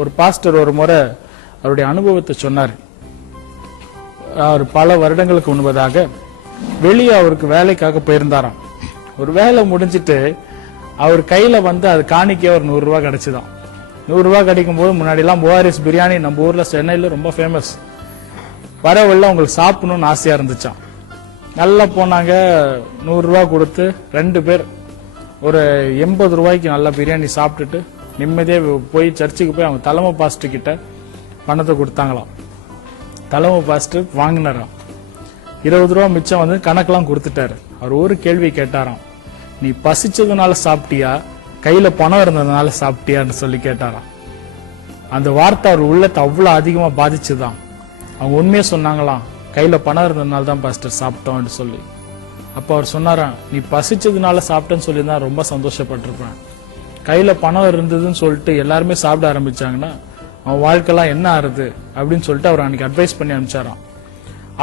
ஒரு பாஸ்டர் ஒரு முறை அவருடைய அனுபவத்தை சொன்னார். அவர் பல வருடங்களுக்கு முன்பதாக வெளியே அவருக்கு வேலைக்காக போயிருந்தாராம். ஒரு வேலை முடிஞ்சிட்டு அவர் கையில அது காணிக்கையா ஒரு 100 ரூபாய் கிடைச்சுதான். 100 ரூபாய் கிடைக்கும் போது முன்னாடி எல்லாம் ஓஆர்எஸ் பிரியாணி நம்ம ஊர்ல சென்னையில ரொம்ப ஃபேமஸ். வரவெல்லாம் அவங்களுக்கு சாப்பிடணும்னு ஆசையா இருந்துச்சான். நல்லா போனாங்க. 100 ரூபாய் கொடுத்து 2 பேர் ஒரு 80 ரூபாய்க்கு நல்லா பிரியாணி சாப்பிட்டுட்டு நிம்மதியா போய் சர்ச்சுக்கு போய் அவங்க தலைமை பாஸ்டர் கிட்ட பணத்தை கொடுத்தாங்களாம். தலைமை பாஸ்டர் வாங்கினாராம். 20 ரூபாய் மிச்சம் கணக்கெல்லாம் கொடுத்துட்டாரு. அவர் ஒரு கேள்வி கேட்டாராம், நீ பசிச்சதுனால சாப்பிட்டியா கையில பணம் இருந்ததுனால சாப்பிட்டியான்னு சொல்லி கேட்டாராம். அந்த வார்த்தை அவர் உள்ளத்தை அவ்வளவு அதிகமா பாதிச்சுதான். அவங்க உண்மையா சொன்னாங்களாம், கையில பணம் இருந்ததுனால தான் பாஸ்டர் சாப்பிட்டோம்னு சொல்லி. அப்ப அவர் சொன்னாராம், நீ பசிச்சதுனால சாப்பிட்டேன்னு சொல்லி தான் ரொம்ப சந்தோஷப்பட்டிருப்பேன். கையில பணம் இருந்ததுன்னு சொல்லிட்டு எல்லாருமே சாப்பிட ஆரம்பிச்சாங்கன்னா அவன் வாழ்க்கைலாம் என்ன ஆறுது அப்படின்னு சொல்லிட்டு அவர் அன்னைக்கு அட்வைஸ் பண்ணி அனுப்பிச்சாராம்.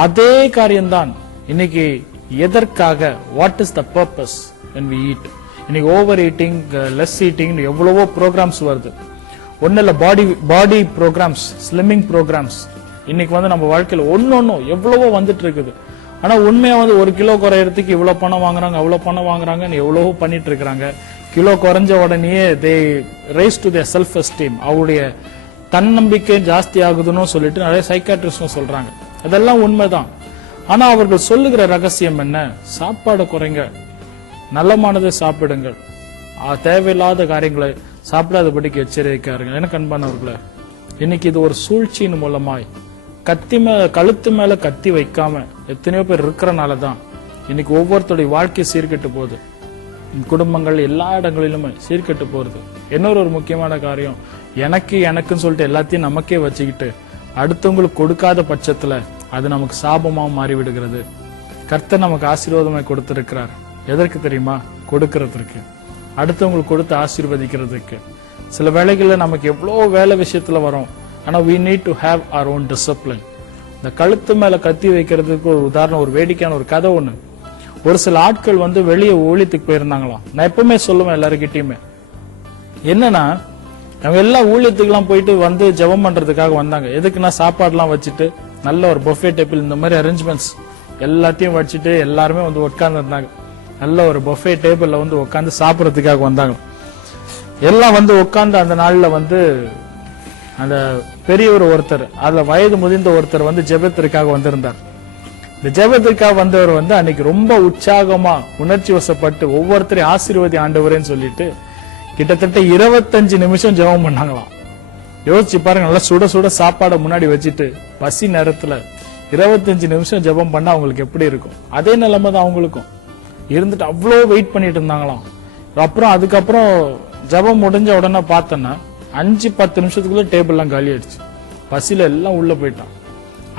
அதே காரியம்தான் இன்னைக்கு. எதற்காக, what is the purpose when we eat? இன்னைக்கு ஓவர் ஈட்டிங், லெஸ் ஈட்டிங் எவ்வளவோ ப்ரோக்ராம்ஸ் வருது. ஒன்னும் இல்ல, பாடி ப்ரோக்ராம்ஸ், ஸ்லிம்மிங் ப்ரோக்ராம்ஸ் இன்னைக்கு நம்ம வாழ்க்கையில ஒன்னொன்னும் எவ்வளவோ வந்துட்டு இருக்குது. ஆனா உண்மையா 1 கிலோ குறையறதுக்கு இவ்வளவு பணம் வாங்குறாங்க, அவ்வளவு பணம் வாங்குறாங்க, எவ்வளவோ பண்ணிட்டு இருக்காங்க. கிலோ குறைஞ்ச உடனே they rise to their self esteem, அவருடைய தன்னம்பிக்கை ஜாஸ்தி ஆகுதுன்னு சொல்லிட்டு நிறைய சைக்காட்ரிஸ்டும் சொல்றாங்க. அதெல்லாம் உண்மைதான். ஆனா அவர்கள் சொல்லுகிற ரகசியம் என்ன? சாப்பாடு குறைங்க, நல்லமானதை சாப்பிடுங்கள், தேவையில்லாத காரியங்களை சாப்பிடாதபடிக்கு எச்சரிக்கையாருங்க. எனக்கு அன்பானவர்களே, இன்னைக்கு இது ஒரு சூழ்ச்சியின் மூலமாய் கழுத்து மேல கத்தி வைக்காம எத்தனையோ பேர் இருக்கிறனாலதான் இன்னைக்கு ஒவ்வொருத்தருடைய வாழ்க்கை சீர்கெட்டு போகுது. குடும்பங்கள் எல்லா இடங்களிலுமே சீர்கெட்டு போறது. இன்னொரு முக்கியமான காரியம், எனக்குன்னு சொல்லிட்டு எல்லாத்தையும் நமக்கே வச்சுக்கிட்டு அடுத்தவங்களுக்கு கொடுக்காத பட்சத்துல அது நமக்கு சாபமா மாறிவிடுகிறது. கர்த்தர் நமக்கு ஆசீர்வாதமாய் கொடுத்திருக்கிறார். எதற்கு தெரியுமா? கொடுக்கறதுக்கு, அடுத்தவங்களுக்கு கொடுத்து ஆசீர்வதிக்கிறதுக்கு. சில வேளைகள்ல நமக்கு எவ்வளவு வேலை விஷயத்துல வரும். ஆனா we need to have our own discipline. இந்த கழுத்து மேல கத்தி வைக்கிறதுக்கு ஒரு உதாரணம், ஒரு வேடிக்கையான ஒரு கதை ஒண்ணு. ஒரு சில ஆட்கள் வெளியே ஊழியத்துக்கு போயிருந்தாங்களாம். நான் எப்பவுமே சொல்லுவேன் எல்லாருக்கிட்டையுமே, என்னன்னா அவங்க எல்லா ஊழியத்துக்கு எல்லாம் போயிட்டு ஜெபம் பண்றதுக்காக வந்தாங்க. எதுக்குன்னா சாப்பாடு எல்லாம் வச்சுட்டு நல்ல ஒரு பஃபே டேபிள் இந்த மாதிரி அரேஞ்ச்மெண்ட்ஸ் எல்லாத்தையும் வச்சுட்டு எல்லாருமே உட்கார்ந்து இருந்தாங்க. நல்ல ஒரு பஃபே டேபிள்ல உட்கார்ந்து சாப்பிடறதுக்காக வந்தாங்க. எல்லாம் உட்கார்ந்து அந்த நாள்ல அந்த பெரியவர் ஒருத்தர், அதுல வயது முதிர்ந்த ஒருத்தர் ஜெபத்திற்காக வந்திருந்தார். இந்த ஜெபத்திற்காக வந்தவர் அன்னைக்கு ரொம்ப உற்சாகமா உணர்ச்சி வசப்பட்டு ஒவ்வொருத்தரையும் ஆசீர்வதி ஆண்டவரேன்னு சொல்லிட்டு கிட்டத்தட்ட 25 நிமிஷம் ஜெபம் பண்ணாங்களாம். யோசிச்சு பாருங்க, நல்லா சுட சுட சாப்பாடை முன்னாடி வச்சுட்டு பசி நேரத்துல 25 நிமிஷம் ஜெபம் பண்ணா அவங்களுக்கு எப்படி இருக்கும்? அதே நிலைமை தான் அவங்களுக்கும் இருந்துட்டு அவ்வளோ வெயிட் பண்ணிட்டு இருந்தாங்களாம். அப்புறம் அதுக்கப்புறம் ஜெபம் முடிஞ்ச உடனே பார்த்தோன்னா 5-10 நிமிஷத்துக்குள்ள டேபிள் எல்லாம் காலி ஆயிடுச்சு. பசியில எல்லாம் உள்ள போயிட்டான்.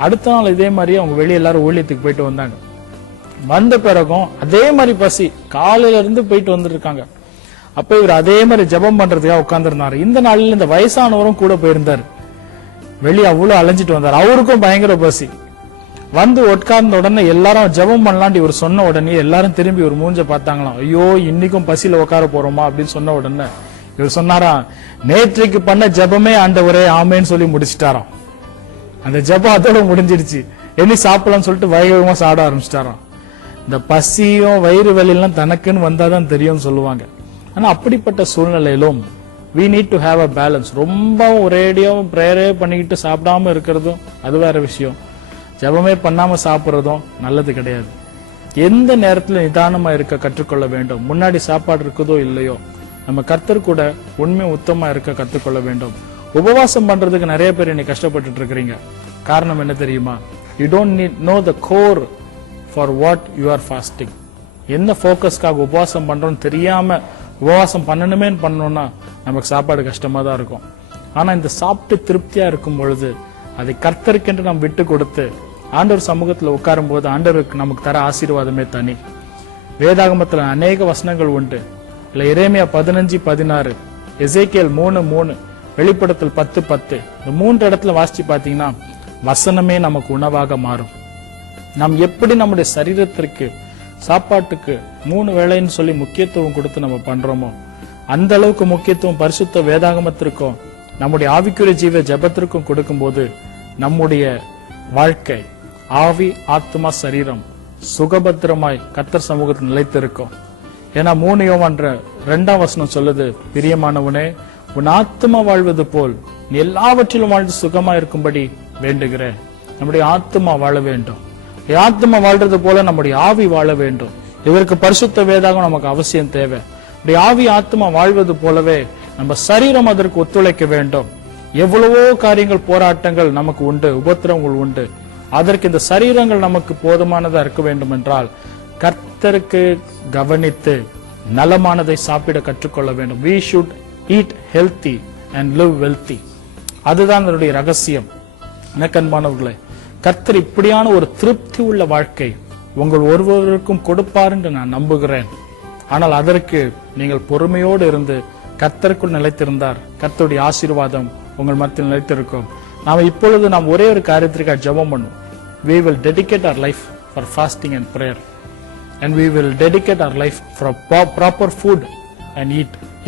அடுத்த நாள் இதே மாதிரி அவங்க வெளியே எல்லாரும் ஊழியத்துக்கு போயிட்டு வந்தாங்க. வந்த பிறகும் அதே மாதிரி பசி, காலையில இருந்து போயிட்டு வந்துருக்காங்க. அப்ப இவர் அதே மாதிரி ஜெபம் பண்றதுக்காக உட்கார்ந்துருந்தாரு. இந்த நாளில் இந்த வயசானவரும் கூட போயிருந்தாரு. வெளியே அவ்வளவு அலைஞ்சிட்டு வந்தார். அவருக்கும் பயங்கர பசி. உட்கார்ந்த உடனே எல்லாரும் ஜெபம் பண்ணலான்னு இவர் சொன்ன உடனே எல்லாரும் திரும்பி ஒரு மூஞ்ச பார்த்தாங்களாம். ஐயோ, இன்னைக்கும் பசியில உட்கார போறோமா அப்படின்னு சொன்ன உடனே இவர் சொன்னாராம், நேற்றைக்கு பண்ண ஜெபமே ஆண்டவரே ஆமேன்னு சொல்லி முடிச்சுட்டாராம். அந்த ஜெபம் அதோட முடிஞ்சிருச்சு. என்ன சாப்பிடலாம்னு சொல்லிட்டு வேகமா சாட ஆரம்பிச்சிட்டாராம். இந்த பசியும் வயிறு வலியெல்லாம் தனக்குன்னு வந்தாதான் தெரியும்னு சொல்லுவாங்க. ஆனா அப்படிப்பட்ட சூழ்நிலையிலும் we need to have a balance. ரொம்பவும் ஒரேடியாவும் பிரேயரே பண்ணிக்கிட்டு சாப்பிடாம இருக்கிறதும் அது வேற விஷயம். ஜெபமே பண்ணாம சாப்பிடுறதும் நல்லது கிடையாது. எந்த நேரத்துல நிதானமா இருக்க கற்றுக்கொள்ள வேண்டும். முன்னாடி சாப்பாடு இருக்குதோ இல்லையோ, நம்ம கர்த்தர் கூட உண்மை உத்தமா இருக்க கத்துக்கொள்ள வேண்டும். உபவாசம் பண்றதுக்கு நிறைய பேர் இன்னைக்கு கஷ்டப்பட்டு இருக்கிறீங்க. காரணம் என்ன தெரியுமா? you don't know the core for what you are fasting. என்ன போக்கஸ்க்காக உபவாசம் பண்றோம்னு தெரியாம உபவாசம் பண்ணணுமே பண்ணோம்னா நமக்கு சாப்பாடு கஷ்டமா தான் இருக்கும். ஆனா இந்த சாப்பிட்டு திருப்தியா இருக்கும் பொழுது அதை கர்த்தருக்கென்று நாம் விட்டு கொடுத்து ஆண்டவர் சமூகத்துல உட்காரும் போது ஆண்டவருக்கு நமக்கு தர ஆசீர்வாதமே தனி. வேதாகமத்துல அநேக வசனங்கள் உண்டு. இல்ல எரேமியா 15:16, எசேக்கியேல் 3:3, வெளிப்படுத்தல் 10:10, இந்த 3 இடத்துல வாசிச்சு பாத்தீங்கன்னா வசனமே நமக்கு உணவாக மாறும். நாம் எப்படி நம்முடைய சரீரத்திற்கு சாப்பாட்டுக்கு 3 வேளைன்னு சொல்லி முக்கியத்துவம் கொடுத்து நம்ம பண்றோமோ அந்த அளவுக்கு முக்கியத்துவம் பரிசுத்த வேதாகமத்திற்கும் நம்முடைய ஆவிக்குரிய ஜீவ ஜெபத்திற்கும் கொடுக்கும்போது நம்முடைய வாழ்க்கை ஆவி ஆத்மா சரீரம் சுகபத்திரமாய் கர்த்தர் சமூகத்தில் நிலைத்திருக்கும். ஏன்னா 3 யோவான் 2 சொல்லுது, பிரியமானவனே, உன் ஆத்மா வாழ்வது போல் நீ எல்லாவற்றிலும் வாழ்ந்து சுகமா இருக்கும்படி வேண்டுகிறேன். நம்முடைய ஆத்மா வாழ வேண்டும். ஆத்மா வாழ்றது போல நம்முடைய ஆவி வாழ வேண்டும். இதற்கு பரிசுத்த வேதாகம் நமக்கு அவசியம் தேவை. இப்படி ஆவி ஆத்மா வாழ்வது போலவே நம்ம சரீரம் அதற்கு ஒத்துழைக்க வேண்டும். எவ்வளவோ காரியங்கள் போராட்டங்கள் நமக்கு உண்டு, உபத்திரவங்கள் உண்டு. அதற்கு இந்த சரீரங்கள் நமக்கு போதுமானதா இருக்க வேண்டும் என்றால் கர்த்தருக்கு கவனித்து நலமானதை சாப்பிட கற்றுக்கொள்ள வேண்டும். We should eat healthy and live wealthy. அதுதான் அதனுடைய ரகசியம். எனக்கன்பானவர்களே, கர்த்தர் இப்படியான ஒரு திருப்தி உள்ள வாழ்க்கை உங்கள் ஒருவருக்கும் கொடுப்பார் என்று நான் நம்புகிறேன். ஆனால் அதற்கு நீங்கள் பொறுமையோடு இருந்து கர்த்தருக்குள் நிலைத்திருந்தார் கர்த்தருடைய ஆசீர்வாதம் உங்கள் மத்தியில் நிலைத்திருக்கும். இப்பொழுது நாம் ஒரே ஒரு காரியத்திற்காக ஜெபம் பண்ணுவோம். We will dedicate our life for fasting and prayer, and we will dedicate our life for proper food and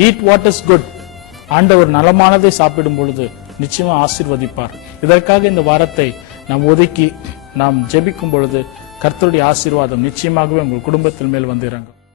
eat what is good. ஆண்டவர் நலமானதை சாப்பிடும் பொழுது நிச்சயமா ஆசீர்வதிப்பார். இதற்காக இந்த வாரத்தை நாம் ஒதுக்கி நாம் ஜெபிக்கும் பொழுது கர்த்தருடைய ஆசீர்வாதம் நிச்சயமாகவே உங்கள் குடும்பத்தில் மேல் வந்து இறங்கும்.